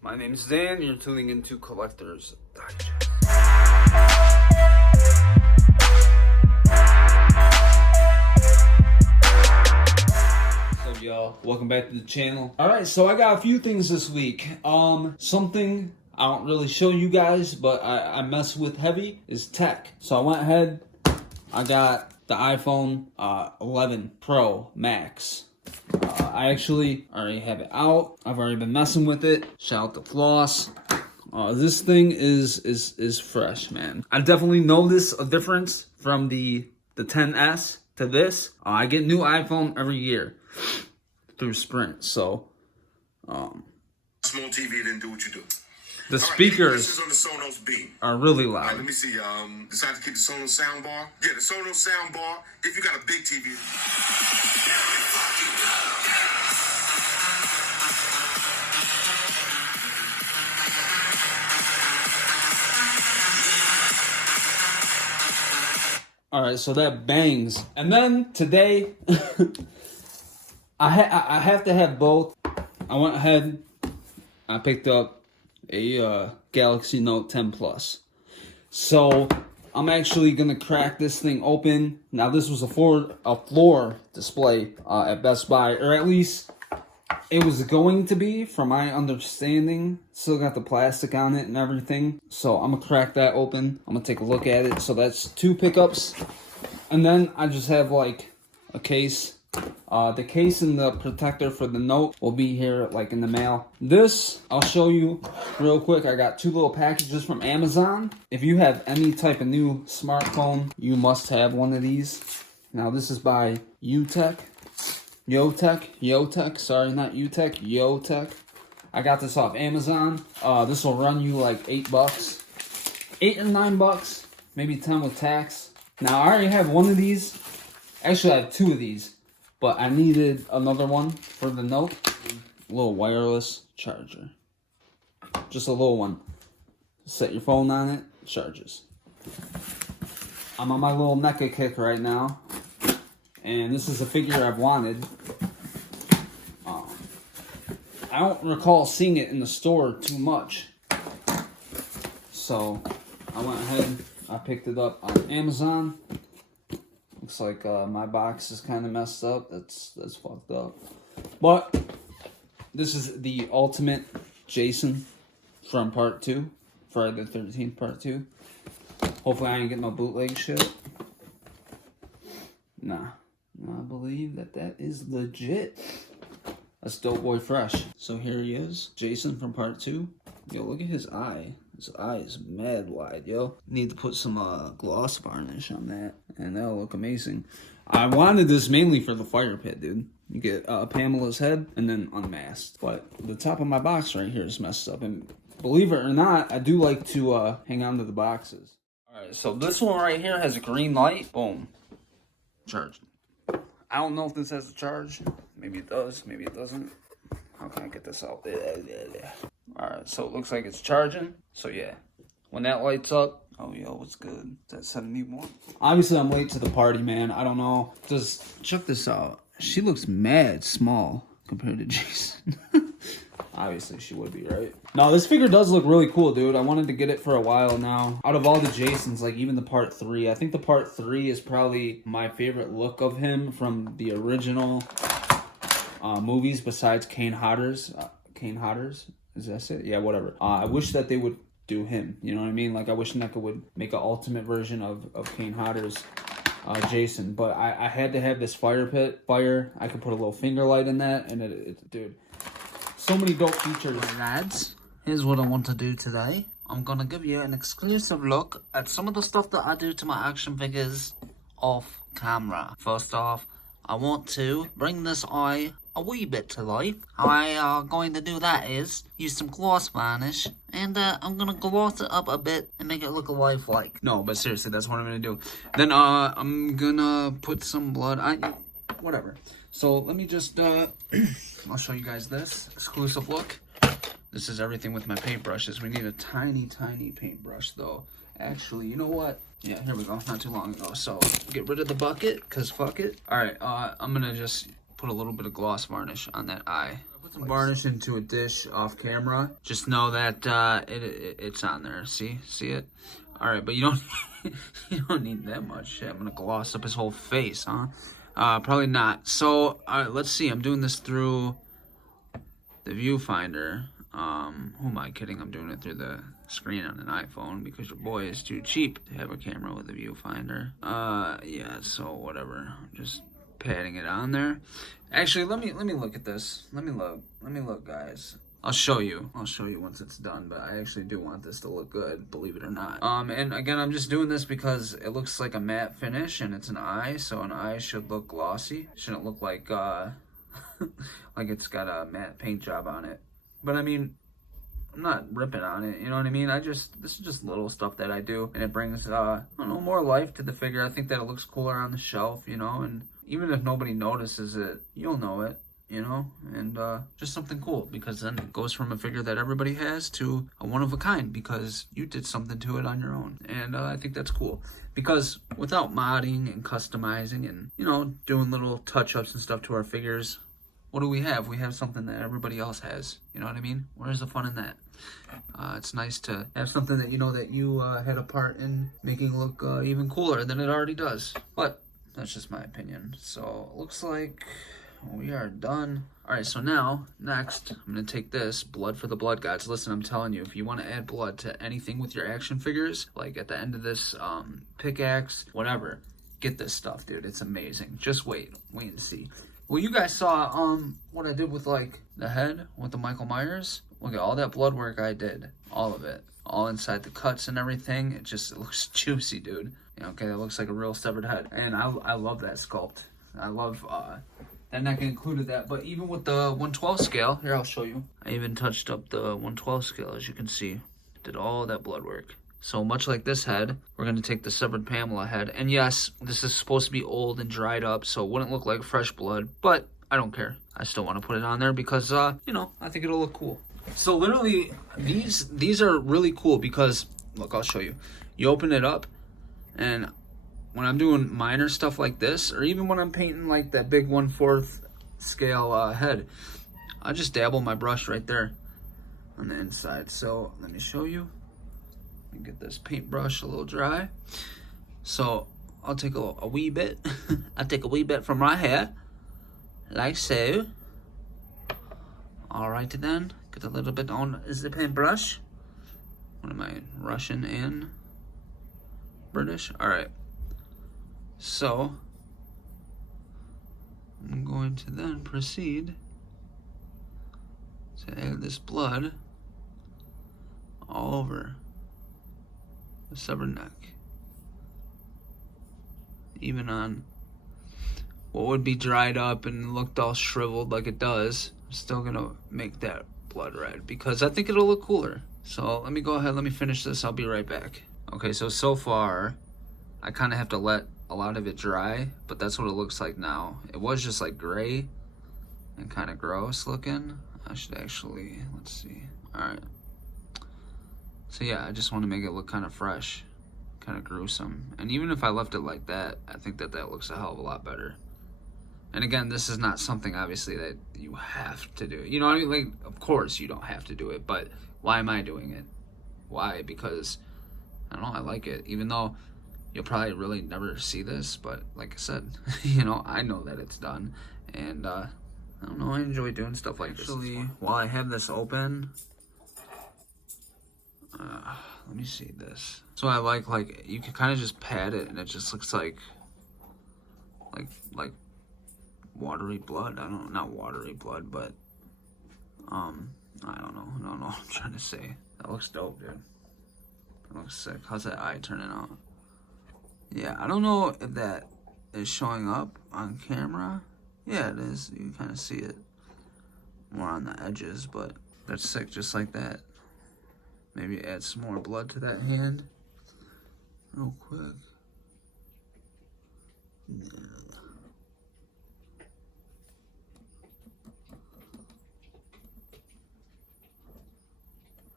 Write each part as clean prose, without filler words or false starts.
My name is Dan, you're tuning into Collector's Digest. What's up, y'all? Welcome back to the channel. Alright, so I got a few things this week. Something I don't really show you guys, but I mess with heavy is tech. So I went ahead, I got the iPhone 11 Pro Max. I actually already have it out. I've already been messing with it. Shout out to Floss. This thing is fresh, man. I definitely notice a difference from the 10S to this. I get new iPhone every year through Sprint, so small TV didn't do what you do. the speakers on the Sonos Beam. are really loud. All right, let me see. Decide to keep the Sonos sound bar. Yeah, the Sonos sound bar. If you got a big TV. All right, so that bangs. And then today, I have to have both. I went ahead, I picked up a Galaxy Note 10 Plus. So I'm actually gonna crack this thing open. Now this was a floor display at Best Buy, or at least it was going to be, from my understanding. Still got the plastic on it and everything. So I'm gonna crack that open. I'm gonna take a look at it. So that's 2 pickups. And then I just have like a case. The case and the protector for the Note will be here like in the mail. This, I'll show you real quick. I got 2 little packages from Amazon. If you have any type of new smartphone, you must have one of these. Now this is by Yotech, sorry, not Utech, Yotech. I got this off Amazon. This will run you like $8, $8 or $9, maybe 10 with tax. Now I already have one of these. Actually, I have 2 of these, but I needed another one for the Note. A little wireless charger, just a little one. Set your phone on it, charges. I'm on my little Neca kick right now. And this is a figure I've wanted. I don't recall seeing it in the store too much. So I went ahead, I picked it up on Amazon. Looks like my box is kind of messed up. That's fucked up. But this is the ultimate Jason from part 2. Friday the 13th part 2. Hopefully I ain't getting no bootleg shit. Nah. I believe that is legit. That's Dope Boy Fresh. So here he is, Jason from part 2. Yo, look at his eye. His eye is mad wide, yo. Need to put some gloss varnish on that, and that'll look amazing. I wanted this mainly for the fire pit, dude. You get Pamela's head and then unmasked. But the top of my box right here is messed up, and believe it or not, I do like to hang on to the boxes. All right, so this one right here has a green light. Boom. Charged. I don't know if this has a charge. Maybe it does, maybe it doesn't. How can I get this out? Alright, so it looks like it's charging. So yeah, when that lights up, oh yo, what's good? Is that 71? Obviously I'm late to the party, man. I don't know. Just check this out. She looks mad small compared to Jason. Obviously she would be, right? No, this figure does look really cool, dude. I wanted to get it for a while now. Out of all the Jasons, like even the part 3, I think the part 3 is probably my favorite look of him from the original movies, besides Kane Hodder's. Kane Hodder's? Is that it? Yeah, whatever. I wish that they would do him. You know what I mean? Like, I wish Neca would make an ultimate version of Kane Hodder's Jason. But I had to have this fire pit. I could put a little finger light in that, and it dude. So many dope features. Lads, here's what I want to do today. I'm gonna give you an exclusive look at some of the stuff that I do to my action figures off camera. First off, I want to bring this eye a wee bit to life. How I am going to do that is use some gloss varnish, and I'm gonna gloss it up a bit and make it look lifelike. No, but seriously, that's what I'm gonna do. Then I'm gonna put some blood. Whatever. So let me just I'll show you guys this exclusive look. This is everything with my paintbrushes. We need a tiny paintbrush though. Actually, you know what? Yeah, here we go. Not too long ago. So get rid of the bucket, cause fuck it. All right, I'm gonna just put a little bit of gloss varnish on that eye. varnish into a dish off camera. Just know that it's on there. See it? All right, but you don't you don't need that much. Shit, I'm gonna gloss up his whole face, huh? Probably not. So, all right, let's see. I'm doing this through the viewfinder. Who am I kidding? I'm doing it through the screen on an iPhone because your boy is too cheap to have a camera with a viewfinder. Yeah. So whatever. I'm just patting it on there. Actually, let me look at this. Let me look, guys. I'll show you once it's done, but I actually do want this to look good, believe it or not. And again, I'm just doing this because it looks like a matte finish and it's an eye, so an eye should look glossy. Shouldn't look like like it's got a matte paint job on it. But I mean, I'm not ripping on it, you know what I mean? This is just little stuff that I do, and it brings, I don't know, more life to the figure. I think that it looks cooler on the shelf, you know, and even if nobody notices it, you'll know it, you know, and just something cool, because then it goes from a figure that everybody has to a one of a kind, because you did something to it on your own, and I think that's cool, because without modding and customizing and, you know, doing little touch-ups and stuff to our figures, what do we have? We have something that everybody else has. You know what I mean? Where's the fun in that? It's nice to have something that you know that you had a part in making look even cooler than it already does. But that's just my opinion. So it looks like we are done. All right, so now, next, I'm going to take this, Blood for the Blood Gods. Listen, I'm telling you, if you want to add blood to anything with your action figures, like at the end of this pickaxe, whatever, get this stuff, dude. It's amazing. Just wait and see. Well, you guys saw what I did with like the head with the Michael Myers. Look at all that blood work I did. All of it. All inside the cuts and everything. It looks juicy, dude. You know, okay, that looks like a real severed head. And I love that sculpt. I love that Neca included that. But even with the 112 scale, here, I'll show you. I even touched up the 112 scale, as you can see. Did all that blood work. So much like this head, we're going to take the severed Pamela head. And yes, this is supposed to be old and dried up, so it wouldn't look like fresh blood. But I don't care. I still want to put it on there because, you know, I think it'll look cool. So literally, these are really cool because, look, I'll show you. You open it up, and when I'm doing minor stuff like this, or even when I'm painting like that big 1/4 scale head, I just dabble my brush right there on the inside. So let me show you. Let me get this paintbrush a little dry. So I'll take a wee bit. I'll take a wee bit from right here, like so. All right then, get a little bit on the paintbrush. What am I, Russian and British? All right. So I'm going to then proceed to add this blood all over the severed neck, even on what would be dried up and looked all shriveled like it does. I'm still gonna make that blood red because I think it'll look cooler. So let me go ahead, let me finish this, I'll be right back. Okay, so far I kind of have to let a lot of it dry, but that's what it looks like now. It was just like gray and kind of gross looking. I should actually, let's see. All right. So yeah, I just want to make it look kind of fresh, kind of gruesome. And even if I left it like that, I think that looks a hell of a lot better. And again, this is not something obviously that you have to do. You know what I mean? Like, of course you don't have to do it, but why am I doing it? Why? Because, I don't know, I like it. Even though you'll probably really never see this, but like I said, you know, I know that it's done. And, I don't know, I enjoy doing stuff like this. Actually, while I have this open, let me see this. So I like you can kind of just pat it and it just looks like watery blood. I don't know, not watery blood, but I don't know what I'm trying to say. That looks dope, dude. That looks sick. How's that eye turning out? Yeah, I don't know if that is showing up on camera. Yeah, it is. You can kind of see it more on the edges, but that's sick, just like that. Maybe add some more blood to that hand real quick. Yeah.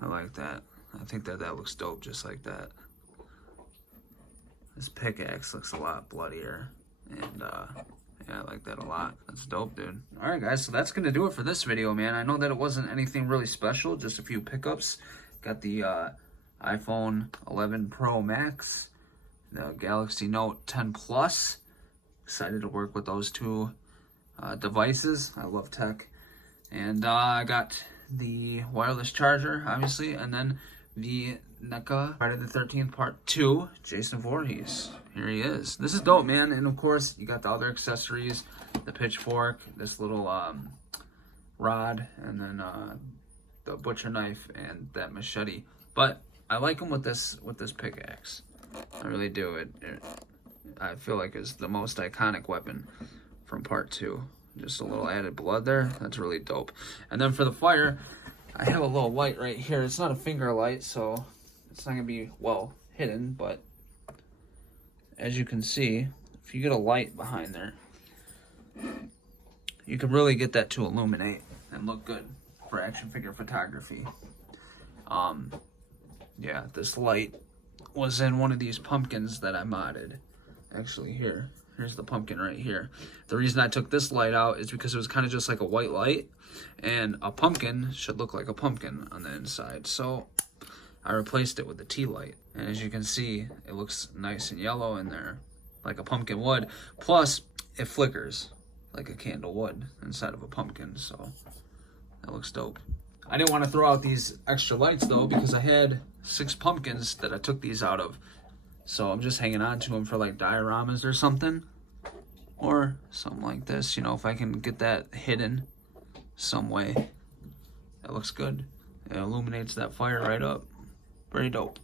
I like that. I think that looks dope just like that. This pickaxe looks a lot bloodier, and Yeah, I like that a lot. That's dope, dude. All right, guys, so that's going to do it for this video, man. I know that it wasn't anything really special, just a few pickups. Got the iPhone 11 Pro Max, the Galaxy Note 10 Plus. Excited to work with those two devices. I love tech. And I got the wireless charger, obviously, and then the Neca Friday the 13th Part 2, Jason Voorhees. Here he is. This is dope, man. And of course, you got the other accessories, the pitchfork, this little rod, and then the butcher knife and that machete. But I like him with this pickaxe. I really do. I feel like it's the most iconic weapon from Part 2. Just a little added blood there. That's really dope. And then for the fire, I have a little light right here. It's not a finger light, so it's not going to be well hidden. But as you can see, if you get a light behind there, you can really get that to illuminate and look good for action figure photography. Yeah, this light was in one of these pumpkins that I modded. Actually, here's the pumpkin right here. The reason I took this light out is because it was kind of just like a white light, and a pumpkin should look like a pumpkin on the inside. So I replaced it with the tea light, and as you can see, it looks nice and yellow in there, like a pumpkin would. Plus, it flickers like a candle would inside of a pumpkin, so that looks dope. I didn't want to throw out these extra lights though, because I had 6 pumpkins that I took these out of. So I'm just hanging on to them for like dioramas or something. Or something like this, you know, if I can get that hidden some way. That looks good. It illuminates that fire right up. Very dope.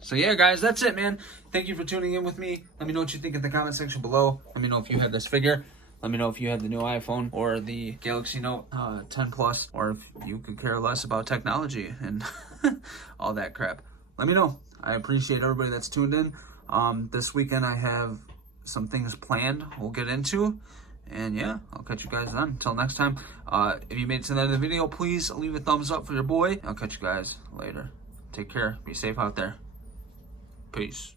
So yeah, guys, that's it, man. Thank you for tuning in with me. Let me know what you think in the comment section below. Let me know if you had this figure. Let me know if you had the new iPhone or the Galaxy Note 10 Plus, or if you could care less about technology and all that crap. Let me know. I appreciate everybody that's tuned in. This weekend I have some things planned we'll get into. And yeah, I'll catch you guys then. Until next time, if you made it to the end of the video, please leave a thumbs up for your boy. I'll catch you guys later. Take care. Be safe out there. Peace.